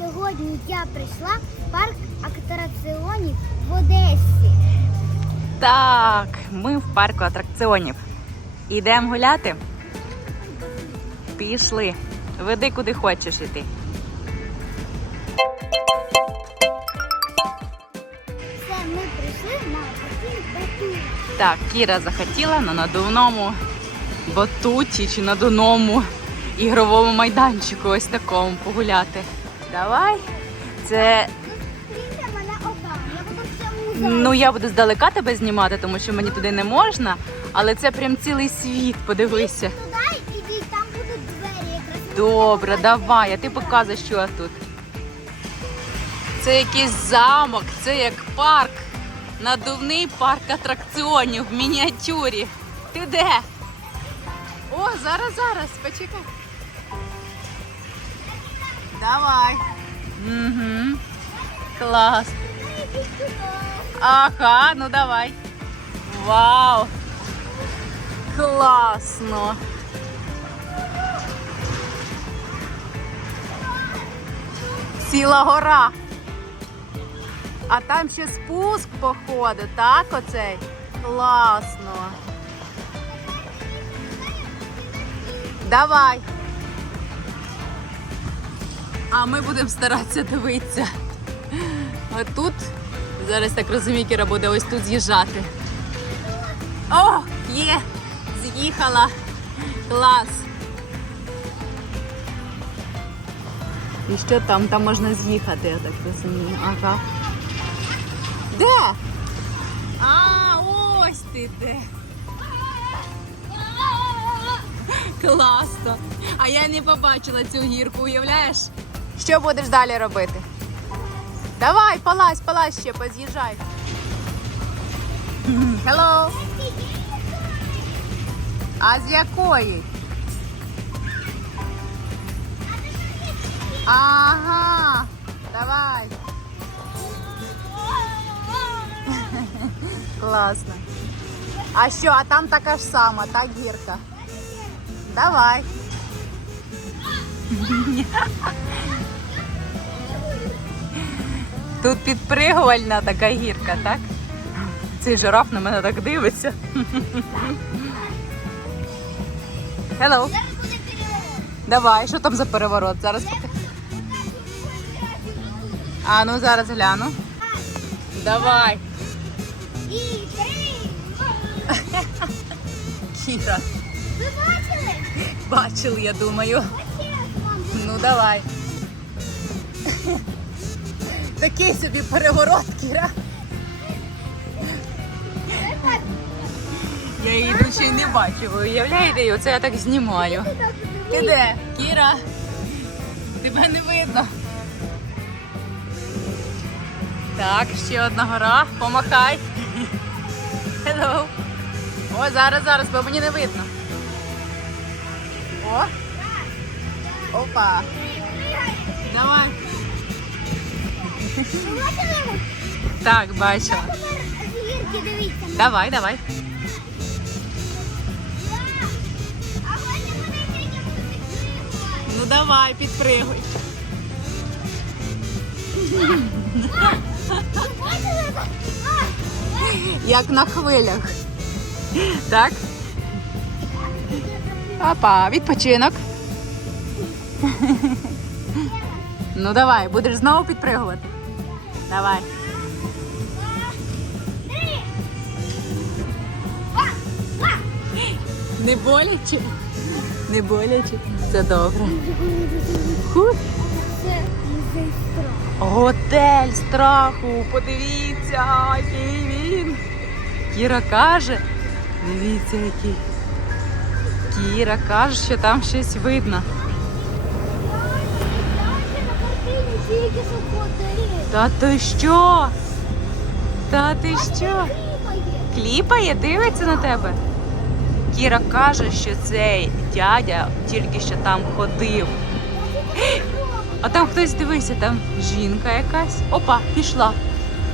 Сьогодні я прийшла в парк атракціонів в Одесі. Так, ми в парку атракціонів. Ідемо гуляти? Пішли. Веди куди хочеш іти. Все, ми прийшли на батут. Так, Кіра захотіла на надувному батуті чи надувному ігровому майданчику ось такому погуляти. Давай. Це ну я буду здалека тебе знімати, тому що мені туди не можна, але це прям цілий світ. Подивися. Туди там будуть двері. Добре, давай, а ти показуй, що тут. Це якийсь замок, це як парк. Надувний парк атракціонів в мініатюрі. Ти де? О, зараз, зараз, почекай. Давай. Угу. Клас. Ага, ну давай. Вау. Класно. Ціла гора. А там ще спуск походу, так оцей? Класно. Давай. А ми будемо старатися дивитися. Отут, зараз так розумію, Кіра буде ось тут з'їжджати. О, є! З'їхала. Клас. І що там? Там можна з'їхати, я так розумію. Ага. Де? А, ось ти де. Класно. А я не побачила цю гірку, уявляєш? Що будеш далі робити? Давай, палась, палась ще, поз'їжджай. Hello. А з якої? Ага. Давай. Класно. А що, а там така ж сама, та гірка. Давай. Тут підпригувальна така гірка, так? Цей жираф на мене так дивиться. Hello. Давай, що там за переворот? Зараз. А ну зараз гляну. Давай. Кіра. Ви бачили? Бачили, я думаю. Ну давай. Такий собі переворот, Кіра. Я її ще не бачив. Уявляєте, і оце я так знімаю. Ти де? Кіра? Тебе не видно. Так, ще одна гора. Помахай. Hello. О, зараз, зараз, бо мені не видно. О. Опа. Давай. Так, бачила. Давай, давай. Ну давай, підпригуй. Як на хвилях. Так? Опа, відпочинок. Ну давай, будеш знову підпригувати. Давай. Не боляче? Не боляче. Це добре. Готель страху. Подивіться, який він. Кіра каже. Дивіться, який. Кіра каже, що там щось видно. Тільки що. Та ти що? Та ти що? Кліпає. Дивиться на тебе. Кіра каже, що цей дядя тільки що там ходив. А там хтось дивися, там жінка якась. Опа, пішла.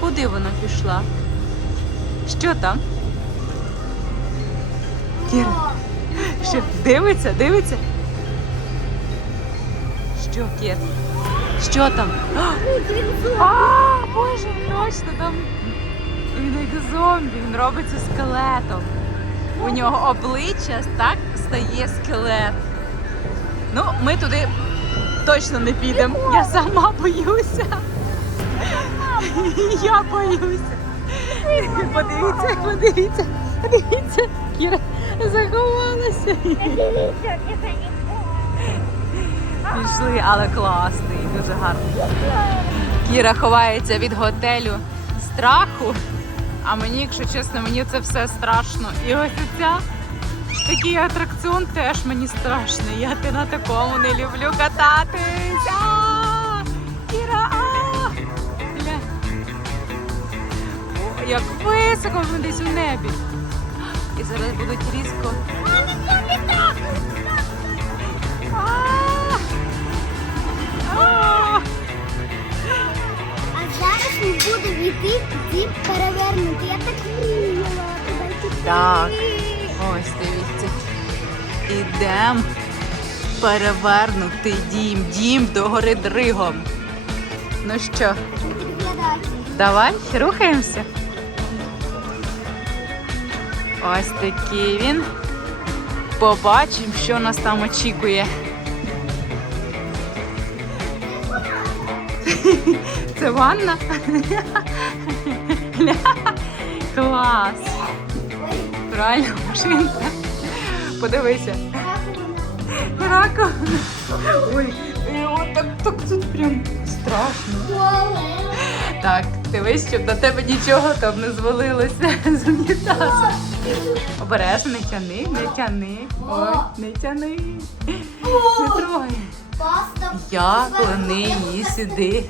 Куди вона пішла? Що там? Кіра, що дивиться, дивиться? Що, Кір? Що там? А, боже, точно там. Він як зомбі, він робиться скелетом. У нього обличчя так стає скелет. Ну, ми туди точно не підемо. Я сама боюся. Я боюся. Подивіться, подивіться, подивіться. Кіра заховалася. Пішли, але класний, дуже гарний. Кіра ховається від готелю страху. А мені, якщо чесно, мені це все страшно. І ось ця такий атракціон теж мені страшний. Я ти на такому не люблю кататись. Кіра! Як високо ми десь у небі. І зараз будуть різко. А! А! Зараз ми будемо йти в перевернути. Я так мріяла. Так. Ось дивіться. Ідем перевернути дім. Дім до гори дригом. Ну що, давай рухаємося. Ось такий він. Побачимо, що нас там очікує. Це ванна? Клас. Правильно, машинка. Подивися. Раковина. Ой, от так, так тут прям страшно. Так, дивись, щоб на тебе нічого там не звалилося з унітазу. Обережно, не тяни, не тяни. Ой, не тяни. Не трогай. Як вони її сюди.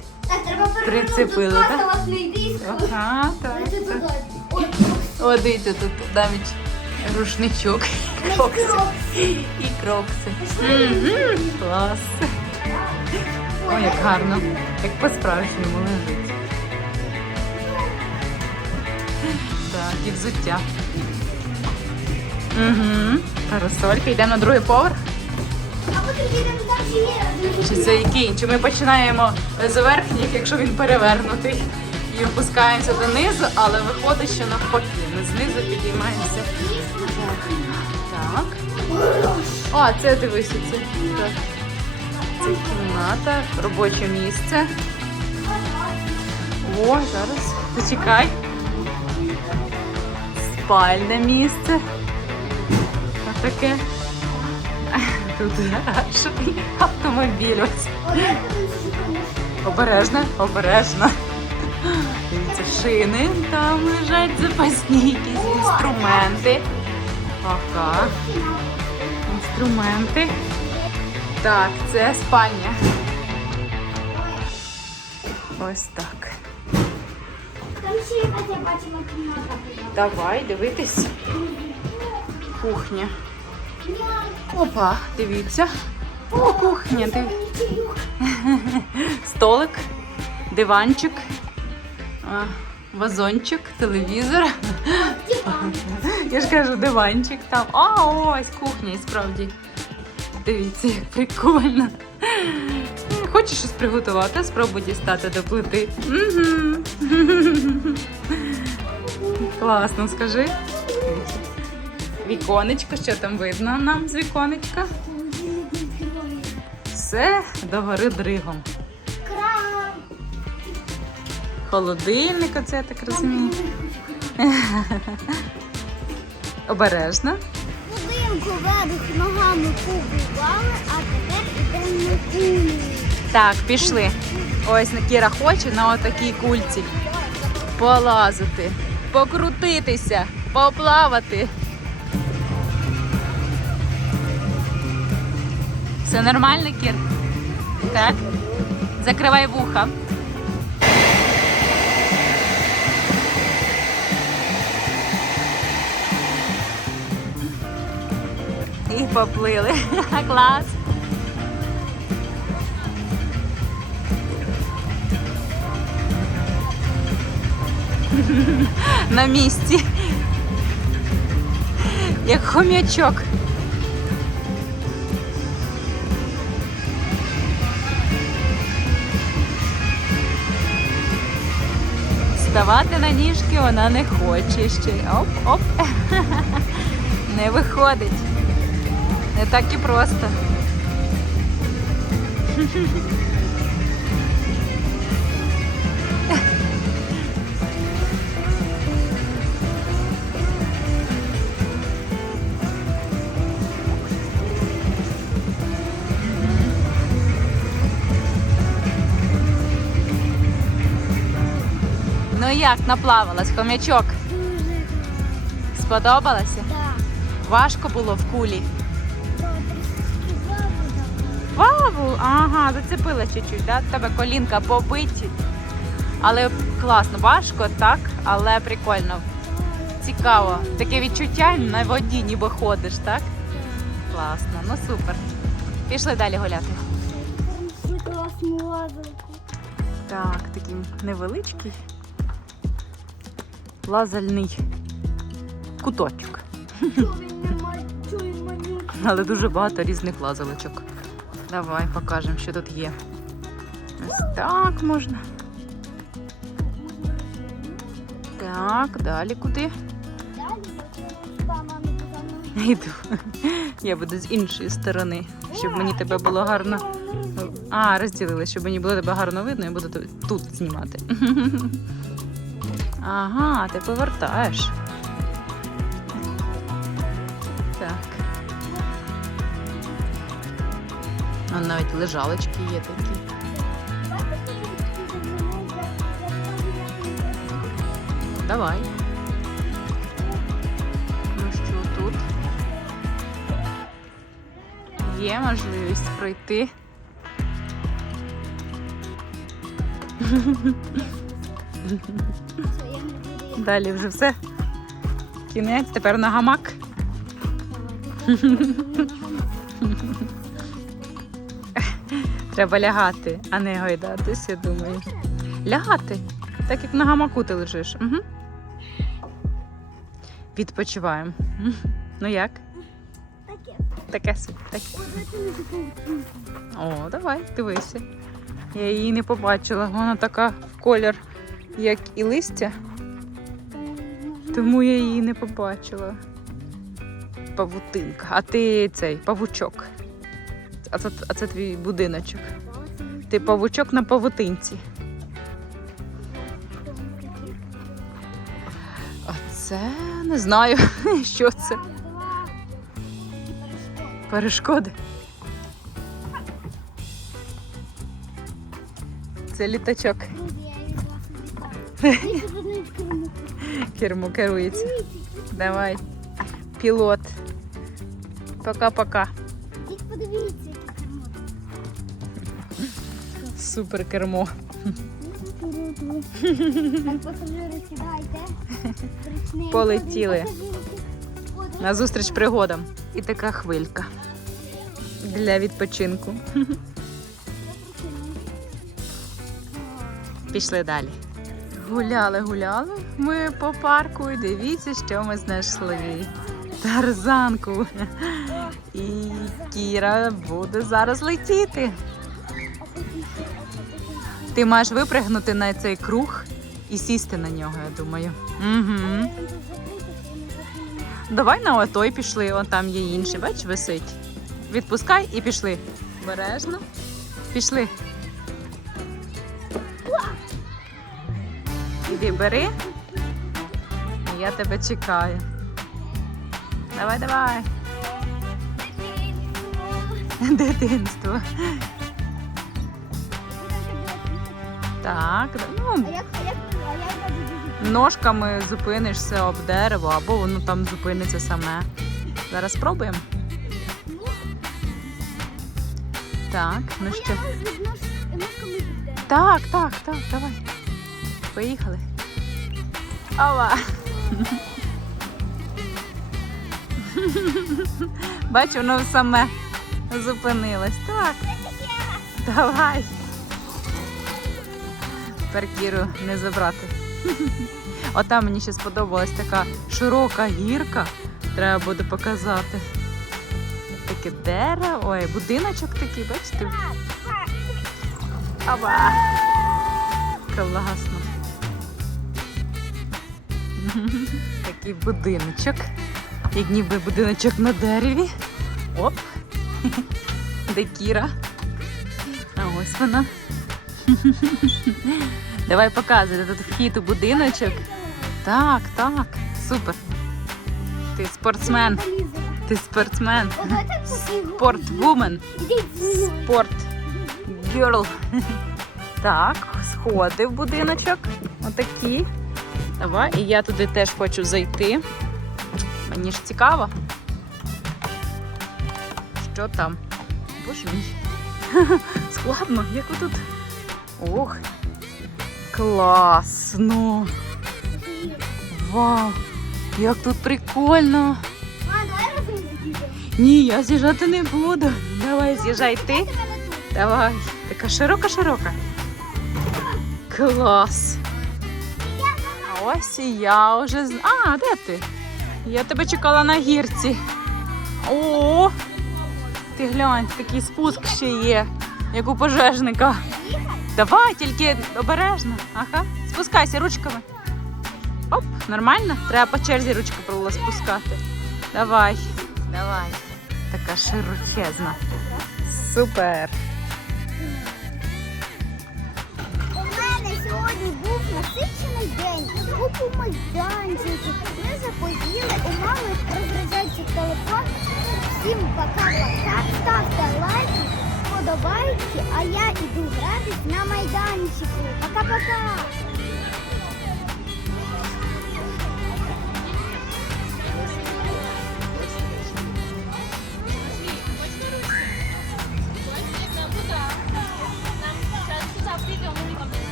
Прицепили, так? і. Ага, так. О, дивіться, тут навіть рушничок. Ми Крокси. І крокси. Клас. Ой, як гарно. Як по-справжньому лежить. Так, і взуття. Угу. Парасолька. Йдемо на другий поверх. Чи це який? Чи ми починаємо з верхніх, якщо він перевернутий, і опускаємося донизу, але виходить, що навпаки. Ми знизу підіймаємося. Так. О, це дивися, це. Це кімната, робоче місце. О, зараз. Зачекай. Спальне місце. Отаке. Тут гараж, автомобіль. Ось. Обережно, обережно. Дивіться, шини там лежать запасні якісь інструменти. Ага. Інструменти. Так, це спальня. Ось так. Там ще я кімната. Давай дивитись. Кухня. Опа, дивіться. О, кухня. Див... Столик, диванчик, вазончик, телевізор. Я ж кажу, диванчик там. А, ось кухня, і справді. Дивіться, як прикольно. Хочеш щось приготувати? Спробуй дістати до плити. Класно, скажи. Віконечко, що там видно нам з віконечка? Все догори дригом. Холодильник, оце я так розумію. Обережно. Будинку ведох ногами побували, а тепер йдемо на кухню. Так, пішли. Ось Кіра хоче на отакій кульці полазити, покрутитися, поплавати. Все нормально, Кір? Так? Закривай вуха. І поплили. Клас. На місці. Як хомячок. Ставати на ніжки вона не хоче ще. Оп-оп. Не виходить. Не так і просто. Ну як наплавалась, хомячок? Дуже Сподобалося? так. Важко було в кулі. Ваву, ага, зацепила чуть-чуть, да? Тебе колінка побиті. Але класно, важко, так, але прикольно. Цікаво. Таке відчуття на воді ніби ходиш, так? Класно, ну супер. Пішли далі гуляти. Так, такий невеличкий лазальний куточок. Але дуже багато різних лазалочок. Давай покажемо, що тут є. Ось так можна. Так, далі куди? Йду. Я буду з іншої сторони, щоб мені тебе було гарно. А, розділили, щоб мені було тебе гарно видно, я буду тут знімати. Ага, ти повертаєш. Так. А навіть лежалочки є такі. Давай. Ну що тут? Є можливість пройти. Далі вже все. Кінець, тепер на гамак. Треба лягати, а не гойдатися, думаю. Лягати, так як на гамаку ти лежиш. Угу. Відпочиваємо. Ну як? Таке. Собі. Таке. О, давай, дивися. Я її не побачила. Вона така в колір, як і листя, тому я її не побачила. Павутинка. А ти цей павучок. А це, а це твій будиночок. Ти павучок на павутинці. А це не знаю, що це. Перешкоди. Це літачок. Кермо керується. Давай. Пілот. Пока-пока. Подивіться, яке кермо. Супер кермо. Пасажири, сідайте. Полетіли. Пасажири, сідайте. На зустріч пригодам. І така хвилька для відпочинку. Пішли далі. Гуляли, гуляли. Ми по парку і дивіться, що ми знайшли. Тарзанку. І Кіра буде зараз летіти. Ти маєш випригнути на цей круг і сісти на нього, я думаю. Угу. Давай на отой пішли, он там є інший, бач, висить. Відпускай і пішли. Бережно. Пішли. Іди бери. Я тебе чекаю. Давай, давай. Дитинство. Так, ну, ножками зупинишся об дерево, або воно там зупиниться саме. Зараз спробуємо. Так, ну що? Так, так, так, давай. Поїхали. Ова. Бачу, воно саме зупинилось. Так. Давай. Тепер Кіру не забрати. Ота мені ще сподобалась така широка гірка. Треба буде показати. Таке дерево, ой, будиночок такий, бачите? Аба! Класно. Такий будиночок. Як ніби будиночок на дереві. Оп. Де Кіра. А ось вона. Давай показуй, тут вхід у будиночок. Так, так, супер. Ти спортсмен. Ти спортсмен. Спортвумен. Спорт. Герл. Так, сходи в будиночок. Отакі. Давай, і я туди теж хочу зайти. Мені ж цікаво. Що там? Боже мій. Складно, як ви тут. Ох. Класно. Вау! Як тут прикольно! Ні, я з'їжджати не буду. Давай, з'їжджай ти. Давай. Така широка-широка. Клас. Ось і я вже з. А, де ти? Я тебе чекала на гірці. О! Ти глянь, такий спуск ще є, як у пожежника. Давай, тільки обережно. Ага. Спускайся ручками. Оп, нормально? Треба по черзі ручки було спускати. Давай, давай. Така широчезна. Супер. Насичений день. Купу майданчиків. Ми вже поїли, у малих розряджається телефон. Всім пока-пока. Ставте лайки, подобайки, а я іду гратись на майданчику. Пока-пока.